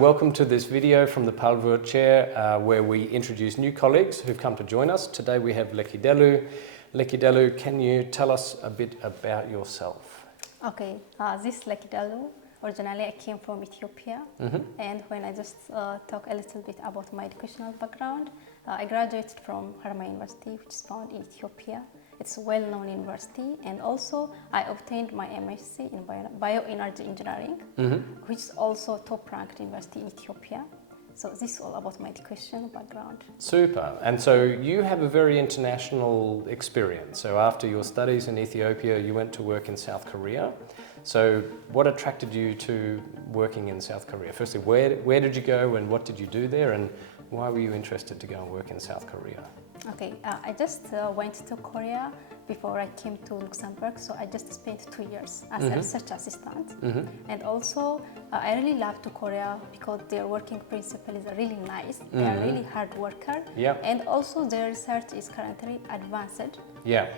Welcome to this video from the Paul Wurth Chair where we introduce new colleagues who've come to join us. Today we have Lekidelu. Lekidelu, can you tell us a bit about yourself? Okay, this is Lekidelu. Originally I came from Ethiopia, and when I just talk a little bit about my educational background, I graduated from Harma University, which is found in Ethiopia. It's a well-known university, and also I obtained my MSc in bioenergy engineering, which is also top-ranked university in Ethiopia. So this is all about my educational background. Super. And so you have a very international experience. So after your studies in Ethiopia, you went to work in South Korea. So what attracted you to working in South Korea? Firstly, where did you go and what did you do there, and why were you interested to go and work in South Korea? Okay, I just went to Korea before I came to Luxembourg, so I just spent 2 years as a research assistant. And also, I really love to Korea because their working principle is really nice. They are really hard worker, and also their research is currently advanced.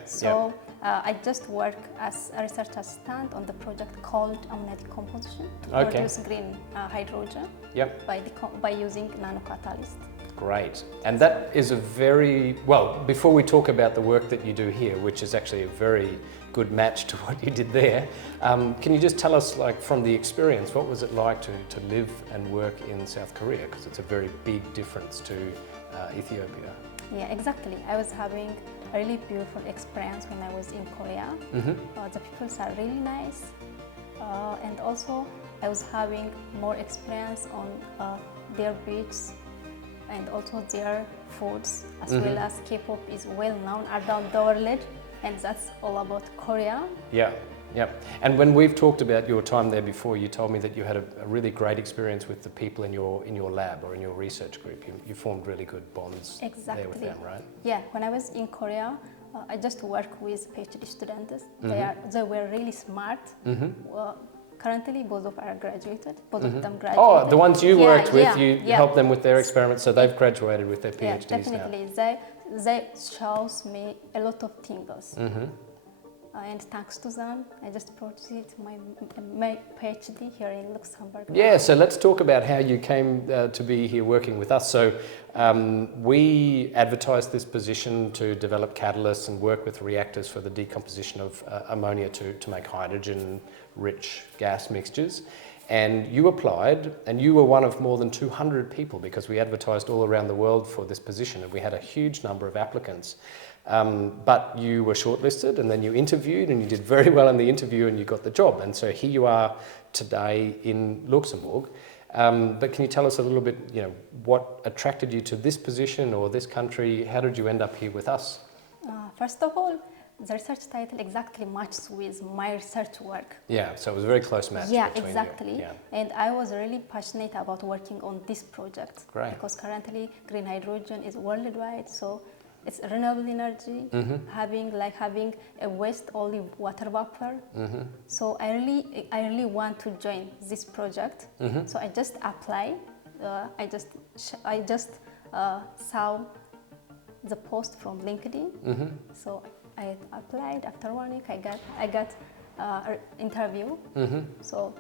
So I just work as a research assistant on the project called ammonia decomposition to produce green hydrogen by using nanoactalysts. Great. And that is a very, well, before we talk about the work that you do here, which is actually a very good match to what you did there, can you just tell us, like, from the experience, what was it like to live and work in South Korea? Because it's a very big difference to Ethiopia. Yeah, exactly. I was having a really beautiful experience when I was in Korea. The people are really nice. And also, I was having more experience on their beaches, and also their foods, as well as K-pop is well known around the world, and that's all about Korea. Yeah. And when we've talked about your time there before, you told me that you had a really great experience with the people in your lab or in your research group. You formed really good bonds there with them, right? Yeah, when I was in Korea, I just worked with PhD students. They were really smart. Currently, both of them are graduated. Both of them graduated. Oh, the ones you worked with, you helped them with their experiments, so they've graduated with their PhDs definitely. Now. They shows me a lot of things. And thanks to them, I just pursued my PhD here in Luxembourg. Yeah, so let's talk about how you came to be here working with us. So we advertised this position to develop catalysts and work with reactors for the decomposition of ammonia to make hydrogen-rich gas mixtures. And you applied, and you were one of more than 200 people, because we advertised all around the world for this position, and we had a huge number of applicants. But you were shortlisted, and then you interviewed, and you did very well in the interview, and you got the job. And so here you are today in Luxembourg. But can you tell us a little bit, what attracted you to this position or this country? How did you end up here with us? First of all, the research title exactly matches with my research work. Yeah, so it was a very close match. Yeah, exactly. You. Yeah. And I was really passionate about working on this project. Great. Because currently green hydrogen is worldwide, so it's renewable energy, having a waste only water vapor. So I really want to join this project. So I just applied. I just saw the post from LinkedIn. So I applied. After 1 week, I got an interview. So,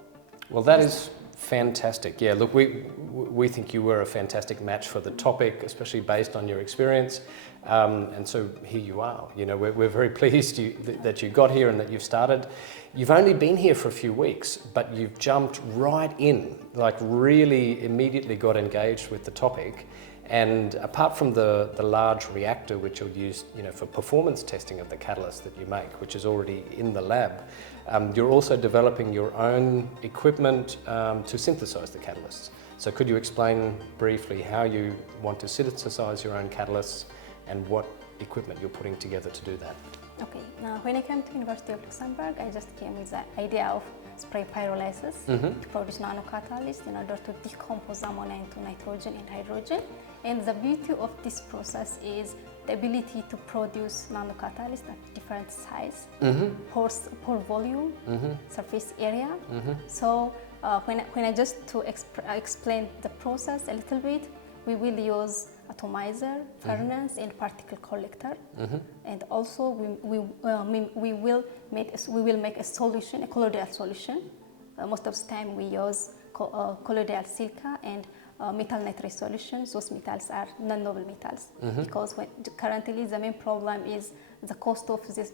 well, that is fantastic. Yeah, look, we think you were a fantastic match for the topic, especially based on your experience. And so here you are. We're very pleased that you got here and that you've started. You've only been here for a few weeks, but you've jumped right in, like really immediately got engaged with the topic. And apart from the large reactor, which you'll use for performance testing of the catalyst that you make, which is already in the lab, you're also developing your own equipment to synthesize the catalysts. So could you explain briefly how you want to synthesize your own catalysts and what equipment you're putting together to do that? Okay, now when I came to University of Luxembourg, I just came with the idea of spray pyrolysis to produce nanocatalysts in order to decompose ammonia into nitrogen and hydrogen. And the beauty of this process is the ability to produce nanocatalysts at different size, per volume, surface area. So when I just to explain the process a little bit, we will use atomizer, furnace, and particle collector, and also we will make a solution, a colloidal solution. Most of the time we use colloidal silica and metal nitrate solutions. Those metals are non-noble metals because currently the main problem is the cost of these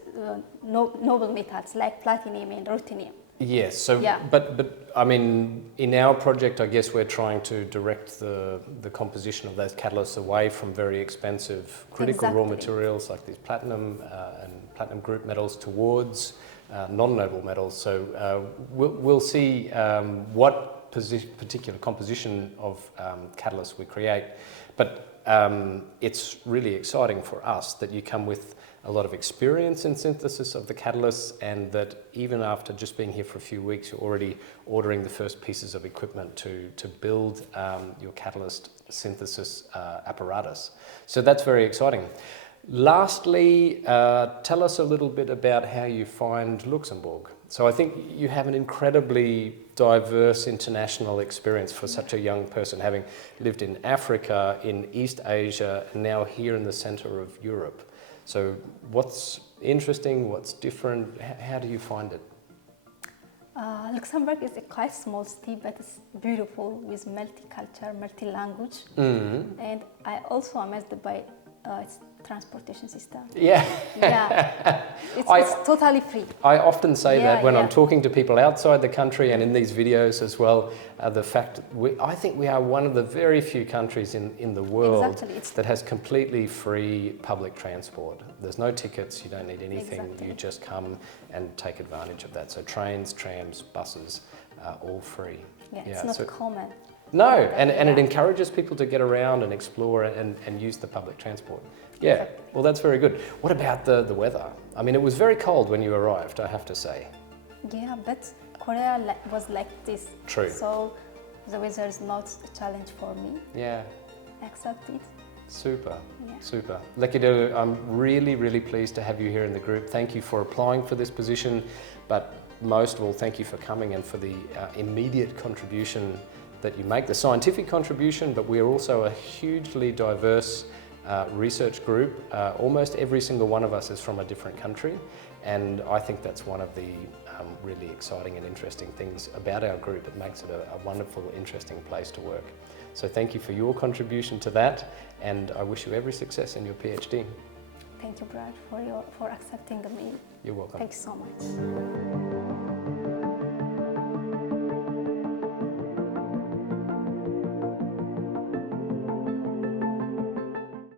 noble metals like platinum and ruthenium. Yes, so, Yeah. but I mean, in our project, I guess we're trying to direct the composition of those catalysts away from very expensive critical raw materials like these platinum and platinum group metals towards non-noble metals. So we'll see what particular composition of catalysts we create, but it's really exciting for us that you come with a lot of experience in synthesis of the catalysts, and that even after just being here for a few weeks, you're already ordering the first pieces of equipment to build your catalyst synthesis apparatus. So that's very exciting. Lastly, tell us a little bit about how you find Luxembourg. So I think you have an incredibly diverse international experience for such a young person, having lived in Africa, in East Asia, and now here in the center of Europe. So what's interesting, what's different, how do you find it? Luxembourg is a quite small city, but it's beautiful with multi-culture, multi-language. And I also amazed by its transportation system. Yeah. Yeah, it's totally free. I often say that when I'm talking to people outside the country and in these videos as well, the fact I think we are one of the very few countries in the world that has completely free public transport. There's no tickets, you don't need anything, you just come and take advantage of that. So trains, trams, buses, all free. Yeah, it's not common. No, and it encourages people to get around and explore and use the public transport. Yeah, well, that's very good. What about the weather? I mean, it was very cold when you arrived, I have to say. Yeah, but Korea was like this. True. So the weather is not a challenge for me. Yeah. Accept it. Super, Yeah. super. Lekidelu, I'm really, really pleased to have you here in the group. Thank you for applying for this position, but most of all, thank you for coming and for the immediate contribution that you make, the scientific contribution, but we are also a hugely diverse research group. Almost every single one of us is from a different country, and I think that's one of the really exciting and interesting things about our group. It makes it a wonderful, interesting place to work. So thank you for your contribution to that, and I wish you every success in your PhD. Thank you, Brad, for accepting me. You're welcome. Thanks so much.